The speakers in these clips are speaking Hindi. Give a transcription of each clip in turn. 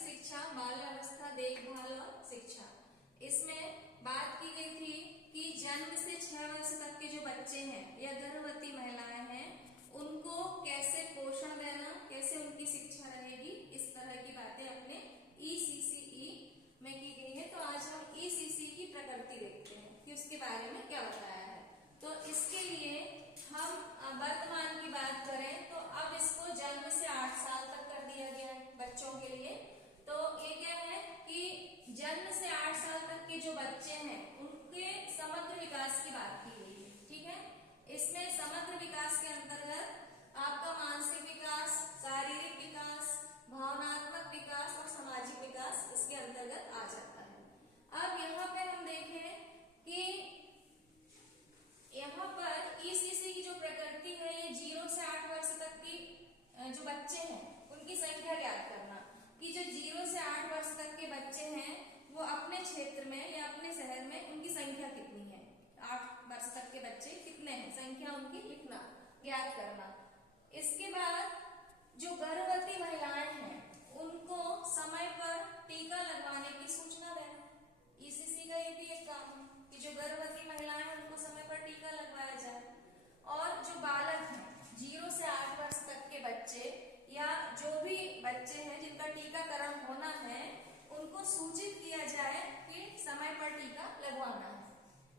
शिक्षा, बाल्यावस्था देखभाल और शिक्षा। इसमें बात की गई थी कि जन्म से 6 वर्ष तक के जो बच्चे हैं या गर्भवती महिलाएं हैं उनको कैसे पोषण देना, कैसे उनकी शिक्षा रहेगी, इस तरह की बातें अपने ECCE में की गई है। तो आज हम ECCE की प्रकृति देखते हैं कि उसके बारे में क्या बताया है। तो इसके लिए हम वर्तमान की बात करें तो अब इसको जन्म से 8 साल तक कर दिया गया है बच्चों के लिए। तो ये क्या है कि जन्म से 8 साल तक के जो बच्चे हैं उनके समग्र विकास की बात की गई है। ठीक है, इसमें समग्र विकास के अंतर्गत आपका मानसिक विकास, शारीरिक विकास, भावनात्मक विकास और सामाजिक विकास इसके अंतर्गत आ जाता है। अब यहाँ पे हम देखें कि यहाँ पर ECCE की जो प्रकृति है ये 0 से 8 वर्ष तक की जो बच्चे हैं उनकी संख्या ज्ञात करना कि जो 0 से 8 वर्ष तक के बच्चे हैं वो अपने क्षेत्र में या अपने शहर में उनकी संख्या कितनी है, 8 वर्ष तक के बच्चे कितने हैं, संख्या उनकी लिखना, ज्ञात करना। इसके बाद जो गर्भवती महिलाएं हैं उनको समय पर टीका लगवाने की सूचना देना। ECCE का ये भी एक काम है कि जो गर्भवती महिलाएं हैं उनको समय पर टीका लगवाया जाए। और जो बालक हैं 0 से 8 वर्ष तक के बच्चे या जो भी बच्चे हैं जिनका टीकाकरण होना है उनको सूचित किया जाए कि समय पर टीका लगवाना है।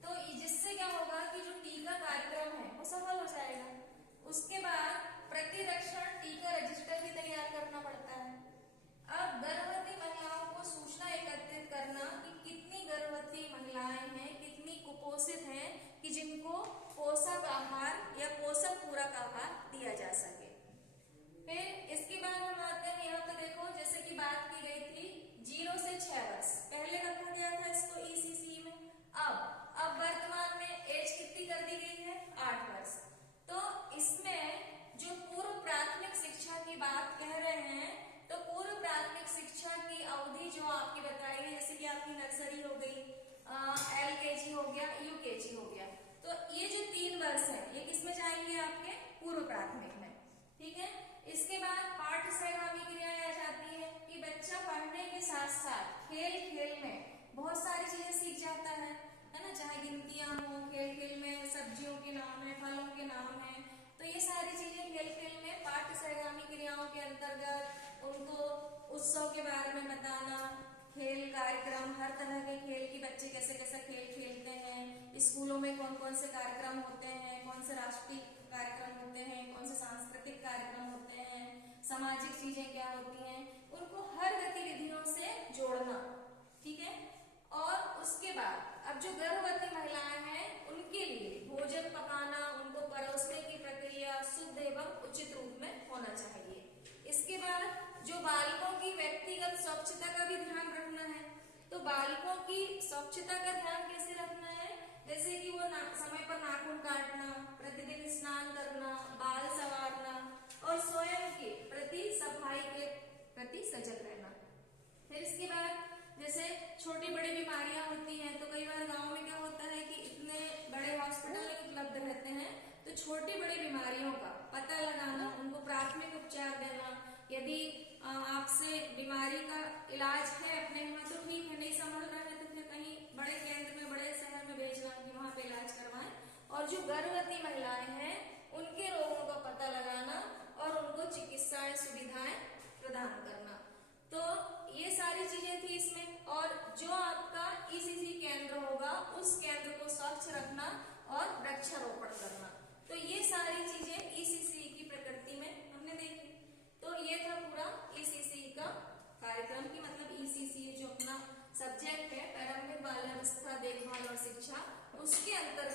तो जिससे क्या होगा कि जो टीका कार्यक्रम है वो सफल हो जाएगा। उसके बाद प्रतिरक्षण टीका रजिस्टर भी तैयार करना पड़ता है। अब गर्भवती महिलाओं को सूचना एकत्रित करना कि कितनी गर्भवती महिलाएं हैं, कितनी कुपोषित हैं कि जिनको पोषक आहार या पोषक पूरक आहार दिया जा सके। फिर इसके बाद हम आते हैं यहाँ पे देखो जैसे कि बात की गई थी 0 से 6 वर्ष पहले रखा गया था इसको ECCE में। अब वर्तमान में एज कितनी कर दी गई है, 8 वर्ष। तो इसमें जो पूर्व प्राथमिक शिक्षा की बात कह रहे हैं तो पूर्व प्राथमिक शिक्षा की अवधि जो आपकी बताई है जैसे कि आपकी नर्सरी हो गई, LKG हो गया, UKG हो गया, तो ये जो 3 वर्ष है ये किसमें जाएंगे, आपके पूर्व प्राथमिक में। ठीक है, इसके बाद पाठ्य सहगामी क्रियाएं आ जाती है कि बच्चा पढ़ने के साथ साथ खेल खेल में बहुत सारी चीजें सीख जाता है ना, चाहे गिनतियां हो, खेल खेल में सब्जियों के नाम है, फलों के नाम है, तो ये सारी चीजें खेल खेल में पाठ्य सहगामी क्रियाओं के अंतर्गत उनको उत्सव के बारे में बताना, खेल कार्यक्रम, हर तरह के खेल की बच्चे कैसे कैसे खेल खेलते हैं, स्कूलों में कौन कौन से कार्यक्रम होते हैं, कौन से राष्ट्रीय कार्यक्रम होते हैं, कौन से सांस्कृतिक कार्यक्रम होते हैं, सामाजिक चीजें क्या होती हैं, उनको हर गतिविधियों से जोड़ना। ठीक है, और उसके बाद अब जो गर्भवती महिलाएं हैं उनके लिए भोजन पकाना, उनको परोसने की प्रक्रिया शुद्ध एवं उचित रूप में होना चाहिए। इसके बाद जो बालकों की व्यक्तिगत स्वच्छता का भी ध्यान रखना है। तो बालकों की स्वच्छता का ध्यान कैसे रखना है, जैसे कि वो समय पर नाखून काटना, प्रतिदिन स्नान करना, बाल संवारना और स्वयं के प्रति सफाई के प्रति सजग रहना। फिर इसके बाद जैसे छोटी बड़ी बीमारियां होती हैं तो कई बार गांव में क्या होता है कि इतने बड़े हॉस्पिटल उपलब्ध रहते हैं, तो छोटी बड़ी बीमारियों का पता लगाना, उनको प्राथमिक उपचार देना। यदि आपसे बीमारी का इलाज है अपने यहाँ तो ठीक है, नहीं संभल रहा है तो फिर कहीं बड़े केंद्र में, बड़े शहर में भेजना कि वहां पे इलाज करवाएं। और जो गर्भवती महिलाएं हैं उनके रोगों का पता लगाना और उनको चिकित्सा सुविधाएं प्रदान करना। तो ये सारी चीजें थी इसमें। और जो आपका ECCE केंद्र होगा उस केंद्र को स्वच्छ रखना और वृक्षारोपण करना। तो ये सारी चीजें ECCE की प्रकृति में हमने देखी। तो ये था पूरा ECCE का कार्यक्रम की मतलब ECCE जो अपना सब्जेक्ट है प्रारंभिक बाल्यावस्था देखभाल और शिक्षा, उसके अंतर्गत